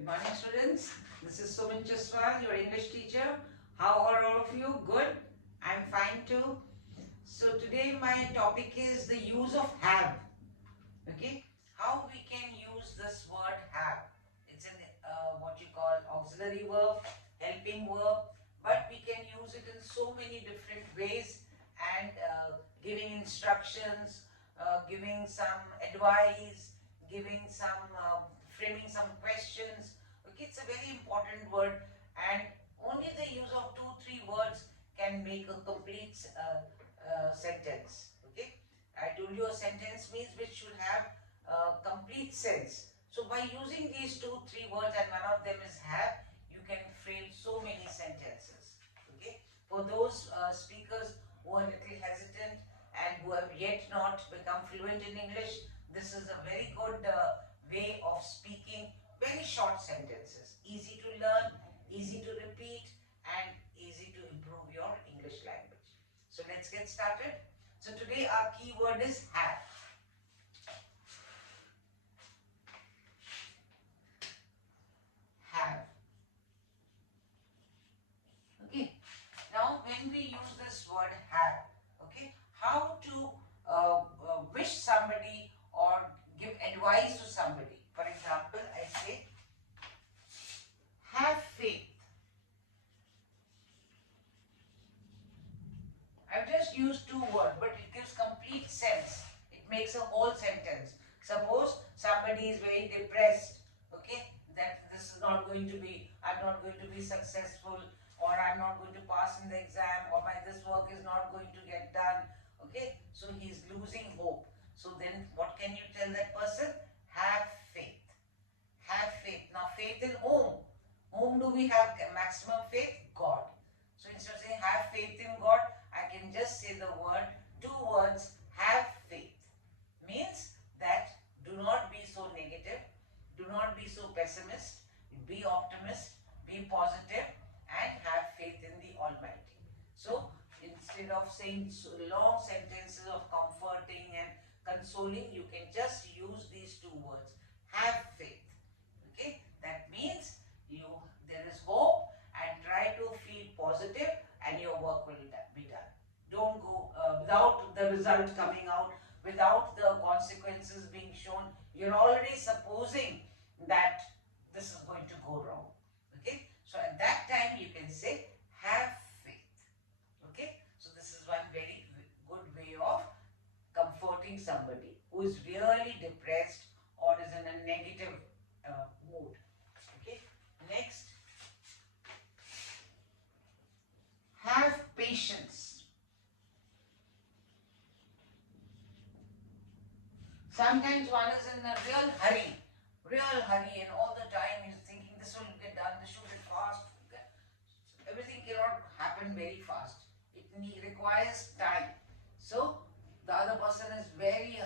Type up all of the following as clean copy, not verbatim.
Good morning, students. This is Suman Chaswal, your English teacher. How are all of you? Good? I'm fine too. So today my topic is the use of have. Okay? How we can use this word have. It's an what you call auxiliary verb, helping verb, but we can use it in so many different ways and giving instructions, giving some advice, giving some framing some questions. Okay, it's a very important word, and only the use of 2-3 words can make a complete sentence. Okay, I told you a sentence means which should have complete sense. So by using these 2-3 words and one of them is have, you can frame so many sentences. Okay, for those speakers who are a little hesitant and who have yet not become fluent in English, this is a very good way of speaking very short sentences, easy to learn, easy to repeat, and easy to improve your English language. So let's get started. So today our keyword is have. Have. Okay. Now when we use this word have, okay, how to wish somebody or give advice to somebody. For example, I say, have faith. I've just used 2 words, but it gives complete sense. It makes a whole sentence. Suppose somebody is very depressed, okay, that this is not going to be, I'm not going to be successful, or I'm not going to pass in the exam, or my this work is not going to get done, okay, so he's losing hope. So then what can you tell that person? Have faith. Have faith. Now faith in whom? Whom do we have maximum faith? God. So instead of saying have faith in God, I can just say the word, 2 words, have faith. Means that do not be so negative, do not be so pessimist, be optimist, be positive, and have faith in the Almighty. So instead of saying long sentences of comforting and consoling, you can just use these 2 words. Have faith. Okay, that means there is hope, and try to feel positive and your work will be done. Don't go without the result coming out, without the consequences being shown. You're already supposing that this is going to go wrong. Okay, so at that time you can say have faith. Okay, so this is one very good way of comforting somebody who is really depressed or is in a negative mood. Okay, next, have patience. Sometimes one is in a real hurry, and all the time he's thinking this will get done, this should get fast. Everything cannot happen very fast. It requires time. So the other person is very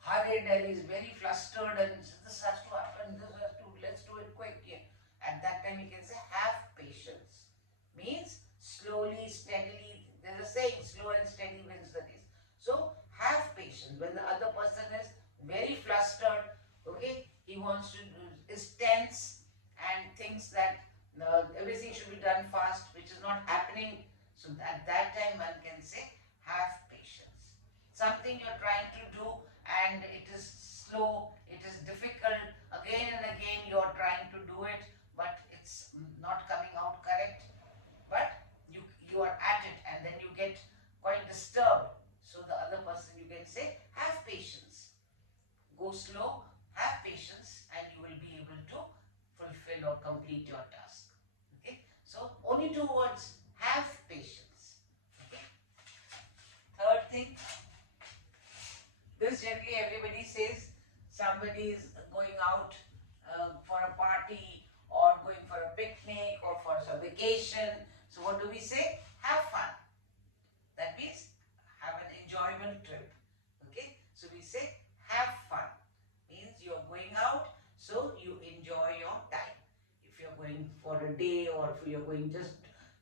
hurried and is very flustered and this has to happen, this has to, let's do it quick. Yeah. At that time you can say have patience. Means slowly, steadily. There's a saying, slow and steady wins the race. So have patience. When the other person is very flustered, okay, he wants to, is tense and thinks that everything should be done fast, which is not happening. So at that time one can say have patience. Something you're trying to do and it is slow, it is difficult, again and again you're trying to do it, but it's not coming out correct. But you are at it and then you get quite disturbed. So the other person, you can say have patience. Go slow, have patience, and you will be able to fulfill or complete your task. Okay, so only 2 words, have patience. Okay. Third thing, this generally everybody says. Somebody is going out for a party or going for a picnic or for a vacation. So what do we say? Have fun. That means have an enjoyable trip. Okay, so we say have fun. Means you're going out, so you enjoy your time. If you're going for a day, or if you're going just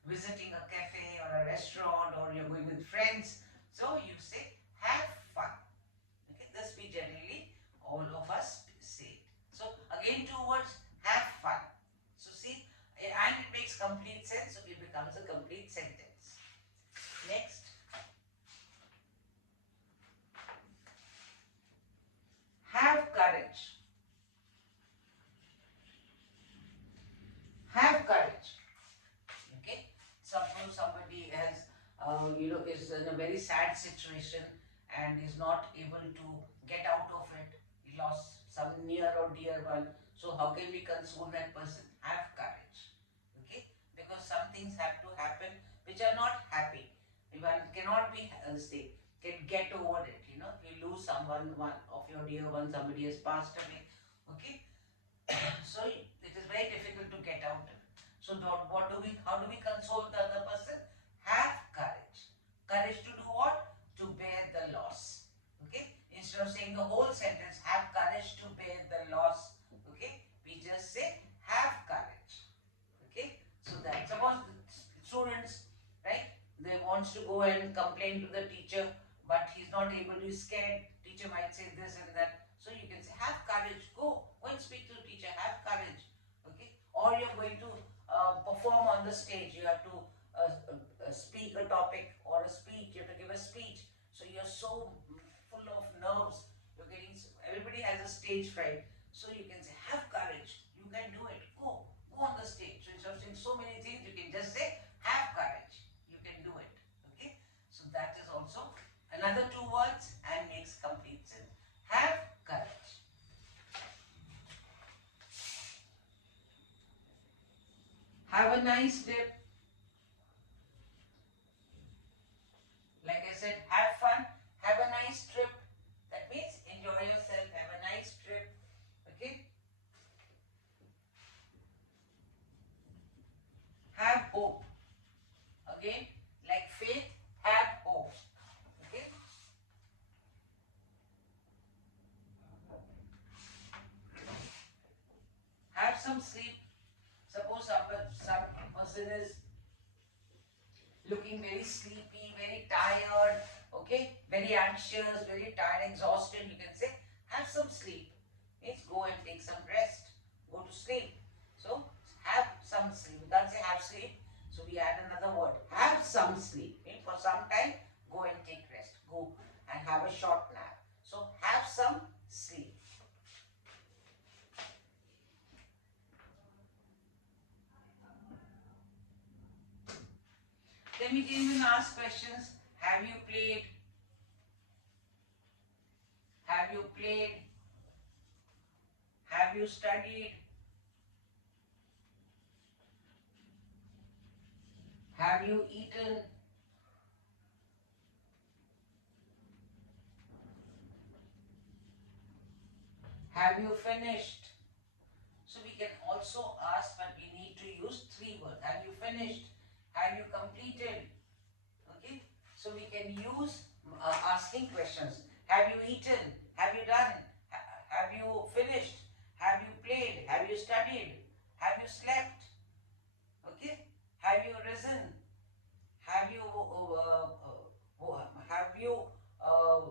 visiting a cafe or a restaurant, or you're going with friends, so you say have fun. Okay, this we generally all of us say. So again 2 words, have fun. in a very sad situation and is not able to get out of it. He lost some near or dear one. So how can we console that person? Have courage. Okay? Because some things have to happen which are not happy. One cannot be say, get over it. You know, you lose someone, one of your dear one, somebody has passed away. Okay? So it is very difficult to get out of it. So how do we console the other person? Have courage. Courage to do what? To bear the loss. Okay? Instead of saying the whole sentence, have courage to bear the loss. Okay? We just say, have courage. Okay? So that's about students, right? They wants to go and complain to the teacher, but he's not able to, he's scared. Teacher might say this and that. So you can say, have courage, go and speak to the teacher, have courage. Okay? Or you're going to perform on the stage, you have to speak a topic or a speech, you have to give a speech. So you're so full of nerves, you're getting, everybody has a stage fright. So you can say, have courage, you can do it, go on the stage. So instead of saying so many things, you can just say, have courage, you can do it. Okay? So that is also another two words and makes complete sense. Have courage. Have a nice trip. Like I said, have fun, have a nice trip. That means enjoy yourself, have a nice trip. Okay? Have hope. Again, like faith, have hope. Okay? Have some sleep. Suppose some person is looking very sleepy, very tired, okay, very anxious, very tired, exhausted, you can say, have some sleep. Means go and take some rest, go to sleep. So, have some sleep. We can't say have sleep, so we add another word. Have some sleep. Means for some time, go and take rest. Go and have a short nap. So, have some sleep. Then we can even ask questions. Have you played? Have you played? Have you studied? Have you eaten? Have you finished? So we can also ask, but we need to use three words. Have you finished? Have you completed? Okay. So we can use asking questions. Have you eaten? Have you done? Have you finished? Have you played? Have you studied? Have you slept? Okay. Have you risen? Have you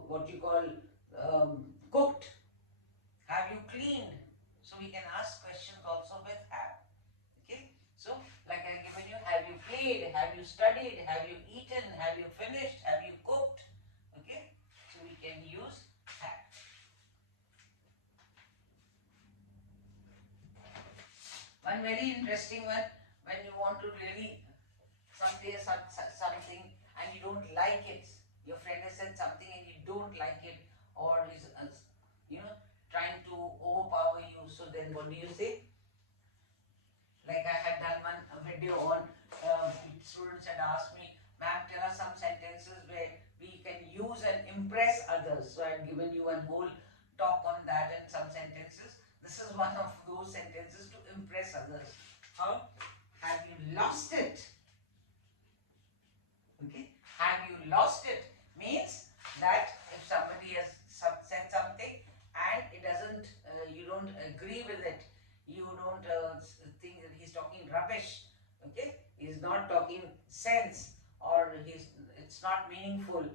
what you call cooked? Have you cleaned? So we can ask questions also with have. Okay. So like I given you, have you played? Have you studied? Have you eaten? Have you finished? Have you cooked? Okay. So we can use have. One very interesting one, when you want to really something and you don't like it. Your friend has said something and you don't like it, or is trying to overpower you. So then what do you say? Like I had done one video on students had asked me, ma'am, tell us some sentences where we can use and impress others. So I've given you a whole talk on that and some sentences. This is one of those sentences to impress others. How? Have you lost it? Okay. Have you lost it? Means that if somebody has said something and it doesn't, you don't agree with it, you don't think that he's talking rubbish, okay, he's not talking sense, or it's not meaningful,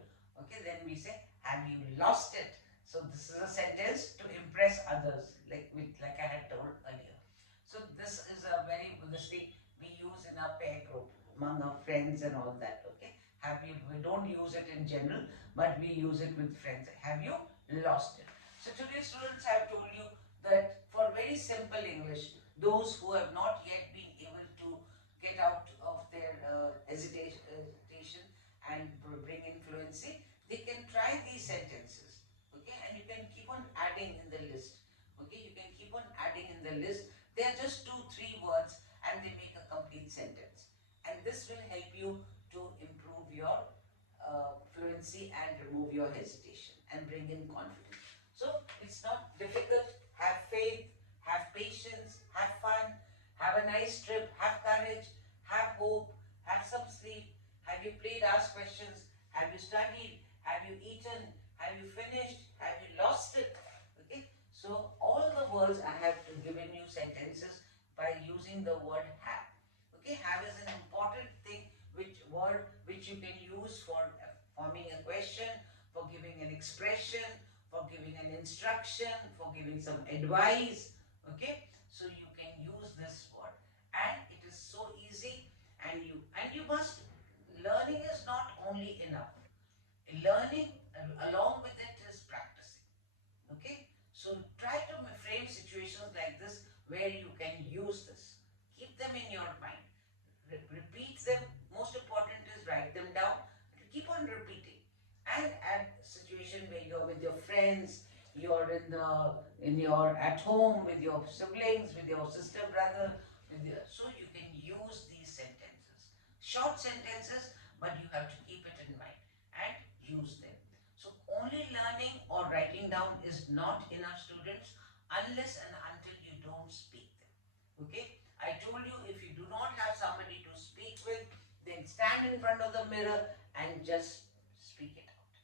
okay, then we say, have you lost it? So this is a sentence to impress others, like I had told earlier. So this is a very this thing we use in our pair group among our friends and all that, okay. We don't use it in general, but we use it with friends. Have you lost it? So today students, I have told you that for very simple English, those who have not yet been able to get out of their hesitation and bring in fluency, they can try these sentences. Okay, and you can keep on adding in the list. Okay, you can keep on adding in the list. They are just 2-3 words and they make a complete sentence. And this will help you to improve your fluency and remove your hesitation and bring in confidence. So it's not difficult. Have faith, have patience, have fun, have a nice trip, have courage, have hope, have some sleep. Have you played ask questions? Have you studied? Have you eaten? Have you finished? Have you lost it? Okay. So all the words I have given you sentences by using the word have. Okay. Have is an important thing, which word which you can use for forming a question, for giving an expression, for giving an instruction, for giving some advice. Okay. So you can use this word, and it is so easy. And you must, learning is not only enough. Learning along with it is practicing. Okay, so try to frame situations like this where you can use this. Keep them in your mind. Repeat them. Most important is write them down. Keep on repeating. And at a situation where you're with your friends, you're in your at home with your siblings, with your sister, brother, so you can use these sentences. Short sentences, but you have to keep it in mind and use them. So only learning or writing down is not enough, students, unless and until you don't speak them. Okay? I told you, if you do not have somebody to speak with, then stand in front of the mirror and just speak it out.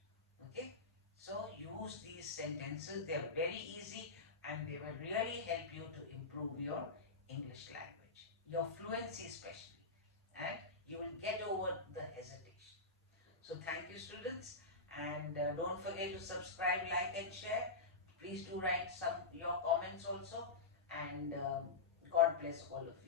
Okay? So use these sentences. They are very easy and they will really help you to improve your English language, your fluency especially, and you will get over the hesitation. So thank you, students, and don't forget to subscribe, like and share. Please do write your comments also, and God bless all of you.